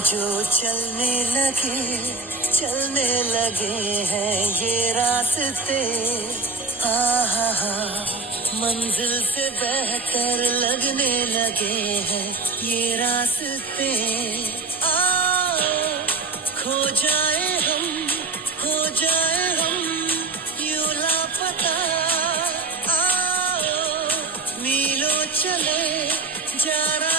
जो चलने लगे हैं ये रास्ते, हाँ हाँ हाँ, मंजिल से बेहतर लगने लगे हैं ये रास्ते। आओ खो जाए हम यूं लापता, आओ मीलों चले जा रहा